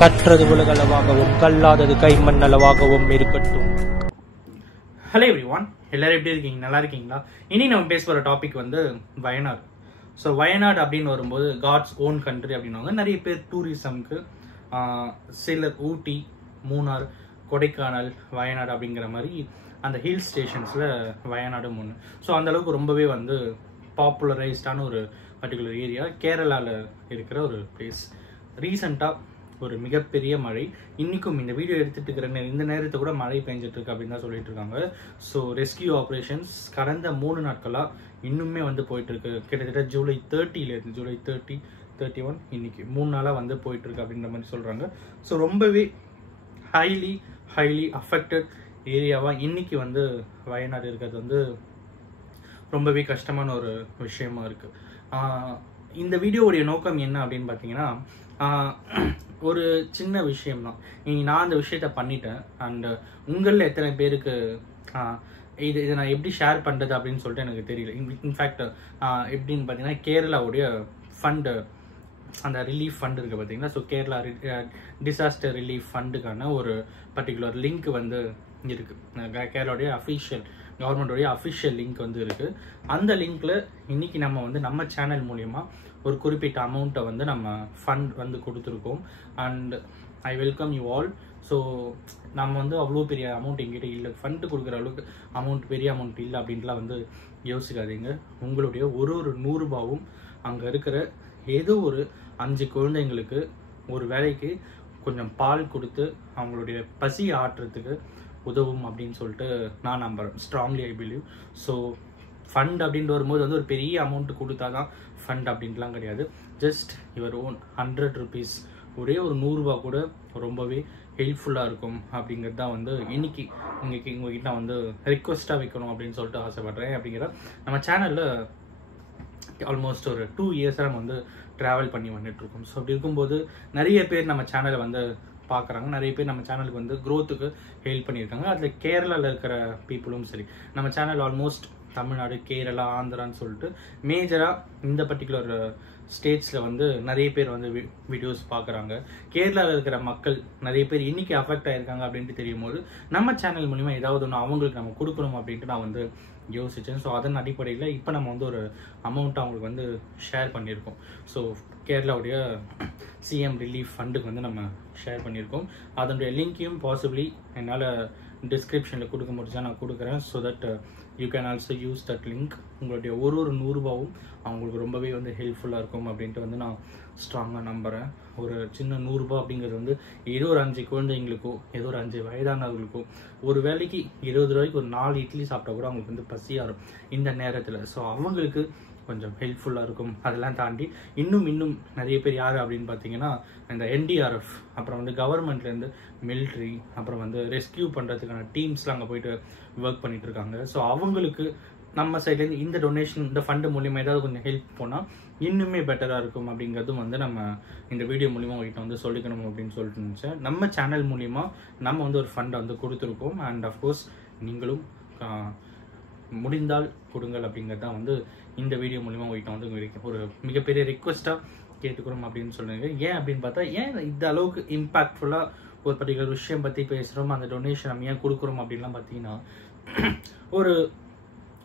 கற்றது உலகளவாகவும் கல்லாதது கைமண் அளவாகவும் இருக்கட்டும். Hello everyone, எல்லாரும் எப்படி இருக்கீங்க? நல்லா இருக்கீங்களா? இனி நம்ம பேச போகிற டாபிக் வந்து வயநாடு. ஸோ வயநாடு அப்படின்னு வரும்போது காட்ஸ் ஓன் கண்ட்ரி அப்படின்வாங்க. நிறைய பேர் டூரிசம்க்கு சிலர் ஊட்டி, மூணார், கொடைக்கானல், வயநாடு அப்படிங்கிற மாதிரி அந்த ஹில் ஸ்டேஷன்ஸில் வயநாடும் ஒன்று. ஸோ அந்தளவுக்கு ரொம்பவே வந்து பாப்புலரைஸ்டான ஒரு பர்டிகுலர் ஏரியா, கேரளாவில் இருக்கிற ஒரு பிளேஸ். ரீசெண்டாக ஒரு மிகப்பெரிய மழை, இன்றைக்கும் இந்த வீடியோ எடுத்துகிட்டு இருக்கிற இந்த நேரத்தை கூட மழை பெஞ்சிட்ருக்கு அப்படின்னு தான் சொல்லிட்டு இருக்காங்க. ஸோ ரெஸ்கியூ ஆப்ரேஷன்ஸ் கடந்த 3 நாட்களாக இன்னுமே வந்து போயிட்டுருக்கு. கிட்டத்தட்ட ஜூலை 30 ஜூலை 30, 31 இன்னைக்கு 3 நாளாக வந்து போயிட்டுருக்கு அப்படின்ற மாதிரி சொல்கிறாங்க. ஸோ ரொம்பவே ஹைலி அஃபெக்டட் ஏரியாவாக இன்னைக்கு வந்து வயநாடு இருக்கிறது வந்து ரொம்பவே கஷ்டமான ஒரு விஷயமா இருக்குது. இந்த வீடியோவுடைய நோக்கம் என்ன அப்படின்னு பார்த்தீங்கன்னா, ஒரு சின்ன விஷயம்தான். நான் அந்த விஷயத்த பண்ணிட்டேன். அண்ட் உங்களில் எத்தனை பேருக்கு இதை நான் எப்படி ஷேர் பண்ணுறது அப்படின்னு சொல்லிட்டு எனக்கு தெரியல. இன்ஃபேக்ட் எப்படின்னு பார்த்தீங்கன்னா, கேரளாவுடைய ஃபண்டு, அந்த ரிலீஃப் ஃபண்ட் இருக்குது பார்த்தீங்களா. ஸோ கேரளா டிசாஸ்டர் ரிலீஃப் ஃபண்டுக்கான ஒரு பர்டிகுலர் லிங்க் வந்து இருக்குது. கேரளாவுடைய கவர்மெண்டோடைய அஃபிஷியல் லிங்க் வந்து இருக்குது. அந்த லிங்க்கில் இன்றைக்கி நம்ம வந்து நம்ம சேனல் மூலயமா ஒரு குறிப்பிட்ட அமௌண்ட்டை வந்து நம்ம ஃபண்ட் வந்து கொடுத்துருக்கோம். And I welcome you all. So நம்ம வந்து அவ்வளோ பெரிய அமௌண்ட் எங்கிட்ட இல்லை, ஃபண்டு கொடுக்குற அளவுக்கு அமௌண்ட், பெரிய அமௌண்ட் இல்லை அப்படின்ட்டுலாம் வந்து யோசிக்காதீங்க. உங்களுடைய ஒரு 100 ரூபாவும் அங்கே இருக்கிற ஏதோ ஒரு 5 குழந்தைங்களுக்கு ஒரு வேலைக்கு கொஞ்சம் பால் கொடுத்து அவங்களுடைய பசி ஆற்றுறதுக்கு உதவும் அப்படின்னு சொல்லிட்டு நான் நம்புகிறேன். Strongly I believe. So fund அப்படின்ட்டு வரும்போது வந்து ஒரு பெரிய அமௌண்ட் கொடுத்தா தான் ஃபண்ட் அப்படின்ட்டுலாம் கிடையாது. ஜஸ்ட் யுவர் ஓன் 100 ருபீஸ், ஒரே ஒரு 100 ரூபா கூட ரொம்பவே ஹெல்ப்ஃபுல்லாக இருக்கும் அப்படிங்கிறது தான் வந்து இன்னைக்கு உங்ககிட்ட வந்து ரெக்வஸ்ட்டாக வைக்கணும் அப்படின்னு சொல்லிட்டு ஆசைப்பட்றேன். அப்படிங்கிற நம்ம சேனலில் ஆல்மோஸ்ட் ஒரு 2 இயர்ஸாக நம்ம வந்து ட்ராவல் பண்ணி வந்துட்டுருக்கோம். ஸோ அப்படி இருக்கும்போது நிறைய பேர் நம்ம சேனலை வந்து பார்க்குறாங்க, நிறைய பேர் நம்ம சேனலுக்கு வந்து க்ரோத்துக்கு ஹெல்ப் பண்ணியிருக்காங்க. அதில் கேரளாவில் இருக்கிற பீப்புளும் சரி. நம்ம சேனல் ஆல்மோஸ்ட் தமிழ்நாடு, கேரளா, ஆந்திரான்னு சொல்லிட்டு மேஜராக இந்த பர்டிகுலர் ஸ்டேட்ஸில் வந்து நிறைய பேர் வந்து வீடியோஸ் பார்க்குறாங்க. கேரளாவில் இருக்கிற மக்கள் நிறைய பேர் இன்றைக்கி அஃபெக்ட் ஆகிருக்காங்க அப்படின்ட்டு தெரியும் போது நம்ம சேனல் மூலிமா ஏதாவது ஒன்று அவங்களுக்கு நம்ம கொடுக்கணும் அப்படின்ட்டு நான் வந்து யோசித்தேன். ஸோ அதன் அடிப்படையில் இப்போ நம்ம வந்து ஒரு அமௌண்ட்டை அவங்களுக்கு வந்து ஷேர் பண்ணியிருக்கோம். ஸோ கேரளாவுடைய சிஎம் ரிலீஃப் ஃபண்டுக்கு வந்து நம்ம ஷேர் பண்ணியிருக்கோம். அதனுடைய லிங்க்கையும் பாசிபிளி என்னால் டிஸ்கிரிப்ஷனில் கொடுக்க முடிஞ்சால் நான் கொடுக்குறேன். So that you can also use that link. உங்களுடைய ஒரு 100 ரூபாவும் அவங்களுக்கு ரொம்பவே வந்து ஹெல்ப்ஃபுல்லாக இருக்கும் அப்படின்ட்டு வந்து நான் ஸ்ட்ராங்காக நம்புகிறேன். ஒரு சின்ன 100 ரூபா அப்படிங்கிறது வந்து ஏதோ ஒரு 5 குழந்தைங்களுக்கோ, ஏதோ ஒரு 5 வயதானவர்களுக்கோ ஒரு வேலைக்கு 20 ரூபாய்க்கு ஒரு 4 இட்லி சாப்பிட்டா கூட அவங்களுக்கு வந்து பசியாகும் இந்த நேரத்தில். ஸோ அவங்களுக்கு கொஞ்சம் ஹெல்ப்ஃபுல்லாக இருக்கும். அதெல்லாம் தாண்டி இன்னும் நிறைய பேர் யார் அப்படின்னு பார்த்தீங்கன்னா, இந்த என்டிஆர்எஃப், அப்புறம் வந்து கவர்மெண்ட்லேருந்து மிலிட்ரி, அப்புறம் வந்து ரெஸ்கியூ பண்ணுறதுக்கான டீம்ஸ்லாம் அங்கே போயிட்டு ஒர்க் பண்ணிட்டு இருக்காங்க. ஸோ அவங்களுக்கு நம்ம சைட்லேருந்து இந்த டொனேஷன், இந்த ஃபண்டு மூலிமா ஏதாவது கொஞ்சம் ஹெல்ப் போனால் இன்னுமே பெட்டராக இருக்கும் அப்படிங்கிறதும் வந்து நம்ம இந்த வீடியோ மூலிமா உங்கள்கிட்ட வந்து சொல்லிக்கணும் அப்படின்னு சொல்லிட்டு நினச்சேன். நம்ம சேனல் மூலிமா நம்ம வந்து ஒரு ஃபண்டை வந்து கொடுத்துருக்கோம். அண்ட் அஃப்கோர்ஸ் நீங்களும் முடிந்தால் கொடுங்கள் அப்படிங்கிறது தான் வந்து இந்த வீடியோ மூலிமா உங்கள்கிட்ட வந்து ஒரு மிகப்பெரிய ரெக்வஸ்ட்டாக கேட்டுக்கிறோம் அப்படின்னு சொல்லுங்க. ஏன் அப்படின்னு பார்த்தா, ஏன் இந்த அளவுக்கு இம்பாக்ட்ஃபுல்லாக ஒரு பர்டிகுலர் விஷயம் பற்றி பேசுகிறோம், அந்த டொனேஷன் நம்ம ஏன் கொடுக்குறோம் அப்படின்லாம் பார்த்தீங்கன்னா, ஒரு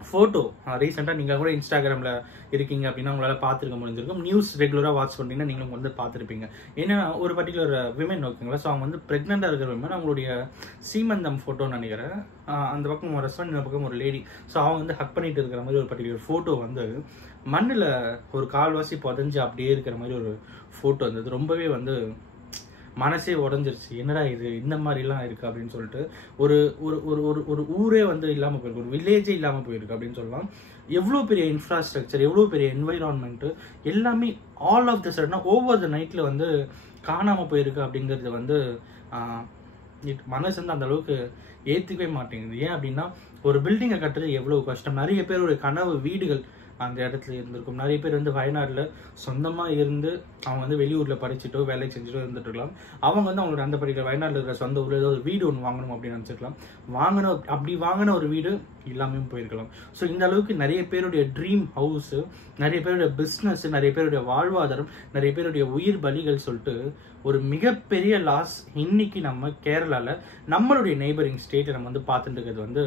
ஃபோட்டோ ரீசெண்டாக நீங்கள் கூட இன்ஸ்டாகிராமில் இருக்கீங்க அப்படின்னா உங்களால் பார்த்துருக்க முடிஞ்சிருக்கும். நியூஸ் ரெகுலராக வாட்ச் பண்ணிங்கன்னா நீங்களும் வந்து பார்த்துருப்பீங்க. ஏன்னா ஒரு பர்டிகுலர் விமன் ஓகேங்களா. ஸோ அவங்க வந்து ப்ரெக்னெண்ட்டாக இருக்கிற விமன், அவங்களுடைய சீமந்தம் ஃபோட்டோன்னு நினைக்கிறேன். அந்த பக்கம் ஒரு ரெஸ்டாரண்ட், இந்த பக்கம் ஒரு லேடி. ஸோ அவங்க வந்து ஹக் பண்ணிட்டு இருக்கிற மாதிரி ஒரு பர்டிகுலர் ஃபோட்டோ வந்து மண்ணில் ஒரு கால்வாசி புதஞ்சு அப்படியே இருக்கிற மாதிரி ஒரு ஃபோட்டோ இருந்தது. ரொம்பவே வந்து மனசே உடஞ்சிருச்சு. என்னடா இது இந்த மாதிரிலாம் இருக்குது அப்படின்னு சொல்லிட்டு ஒரு ஒரு ஒரு ஒரு ஊரே வந்து இல்லாமல் போயிருக்கு, ஒரு வில்லேஜே இல்லாமல் போயிருக்கு அப்படின்னு சொல்லலாம். எவ்வளோ பெரிய இன்ஃப்ராஸ்ட்ரக்சர், எவ்வளோ பெரிய என்வைரான்மெண்ட்டு எல்லாமே ஆல் ஆஃப் த சடனாக ஓவர் த நைட்டில் வந்து காணாமல் போயிருக்கு அப்படிங்கிறது வந்து மனசு வந்து அந்த அளவுக்கு ஏற்றுக்கவே மாட்டேங்குது. ஏன் அப்படின்னா, ஒரு பில்டிங்கை கட்டுறது எவ்வளோ கஷ்டம். நிறைய பேருடைய கனவு வீடுகள் அந்த இடத்துல இருந்திருக்கும். நிறைய பேர் வந்து வயநாட்டில் சொந்தமாக இருந்து அவங்க வந்து வெளியூரில் படிச்சுட்டோ வேலை செஞ்சுட்டோ இருந்துட்டு இருக்கலாம். அவங்க வந்து அவங்களோட அந்த படிக்கிற வயநாட்டில் இருக்கிற சொந்த ஊரில் ஏதோ ஒரு வீடு ஒன்று வாங்கணும் அப்படின்னு நினச்சிருக்கலாம். வாங்கின ஒரு வீடு இல்லாமையும் போயிருக்கலாம். ஸோ இந்த அளவுக்கு நிறைய பேருடைய ட்ரீம் ஹவுஸு, நிறைய பேருடைய பிஸ்னஸ், நிறைய பேருடைய வாழ்வாதாரம், நிறைய பேருடைய உயிர் பலிகள் சொல்லிட்டு ஒரு மிகப்பெரிய லாஸ் இன்னைக்கு நம்ம கேரளாவில் நம்மளுடைய நெய்பரிங் ஸ்டேட்டை நம்ம வந்து பார்த்துட்டு இருக்கிறது வந்து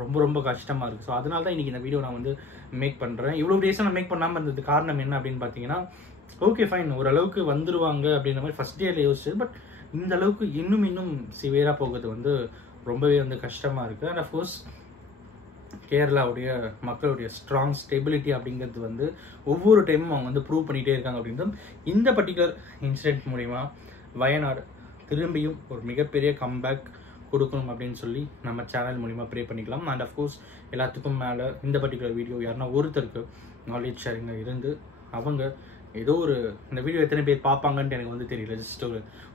ரொம்ப ரொம்ப கஷ்டமாக இருக்குது. ஸோ அதனால தான் இன்றைக்கி இந்த வீடியோ நான் வந்து மேக் பண்ணுறேன். இவ்வளோ டேஸாக நான் மேக் பண்ணாமல் இருந்தது காரணம் என்ன அப்படின்னு பார்த்தீங்கன்னா, ஓகே ஃபைன் ஓரளவுக்கு வந்துருவாங்க அப்படின்ற மாதிரி ஃபஸ்ட் டேல யோசிச்சு, பட் இந்த அளவுக்கு இன்னும் சிவியராக போகிறது வந்து ரொம்பவே வந்து கஷ்டமாக இருக்குது. அண்ட் அஃப்கோர்ஸ் கேரளாவுடைய மக்களுடைய ஸ்ட்ராங் ஸ்டெபிலிட்டி அப்படிங்கிறது வந்து ஒவ்வொரு டைமும் அவங்க வந்து ப்ரூவ் பண்ணிகிட்டே இருக்காங்க. அப்படின்றது இந்த பர்டிகுலர் இன்சிடென்ட் மூலிமா வயநாடு திரும்பியும் ஒரு மிகப்பெரிய கம்பேக் கொடுக்கணும் அப்படின்னு சொல்லி நம்ம சேனல் மூலிமா ப்ரே பண்ணிக்கலாம். அண்ட் அஃப்கோர்ஸ் எல்லாத்துக்கும் மேலே இந்த பர்டிகுலர் வீடியோ யாருன்னா ஒருத்தருக்கு நாலேஜ் ஷேரிங்காக இருந்து அவங்க ஏதோ ஒரு இந்த வீடியோ எத்தனை பேர் பார்ப்பாங்கன்ட்டு எனக்கு வந்து தெரியல. ஜஸ்ட்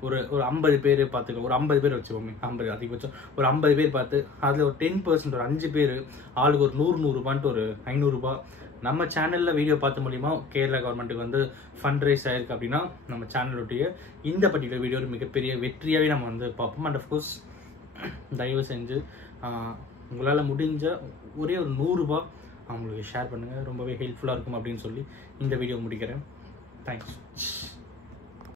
ஒரு 50 பேர் பார்த்துக்கலாம், ஒரு 50 பேர் வச்சுக்கோமே, 50 அதிகபட்சம் ஒரு 50 பேர் பார்த்து அதில் ஒரு 10% ஒரு 5 பேர் ஆளுக்கு ஒரு 100 ரூபான்ட்டு ஒரு 500 ரூபாய் நம்ம சேனலில் வீடியோ பார்த்த மூலிமா கேரளா கவர்மெண்ட்டுக்கு வந்து ஃபண்ட் ரைஸ் ஆயிருக்கு அப்படின்னா நம்ம சேனலுடைய இந்த பர்டிகுலர் வீடியோ ஒரு மிகப்பெரிய வெற்றியாகவே நம்ம வந்து பார்ப்போம். அண்ட் அஃப்கோர்ஸ் தயவு செஞ்சு உங்களால் முடிஞ்ச ஒரே ஒரு 100 ரூபாய் அவங்களுக்கு ஷேர் பண்ணுங்கள், ரொம்பவே ஹெல்ப்ஃபுல்லாக இருக்கும் அப்படின்னு சொல்லி இந்த வீடியோ முடிக்கிறேன். தேங்க்ஸ்.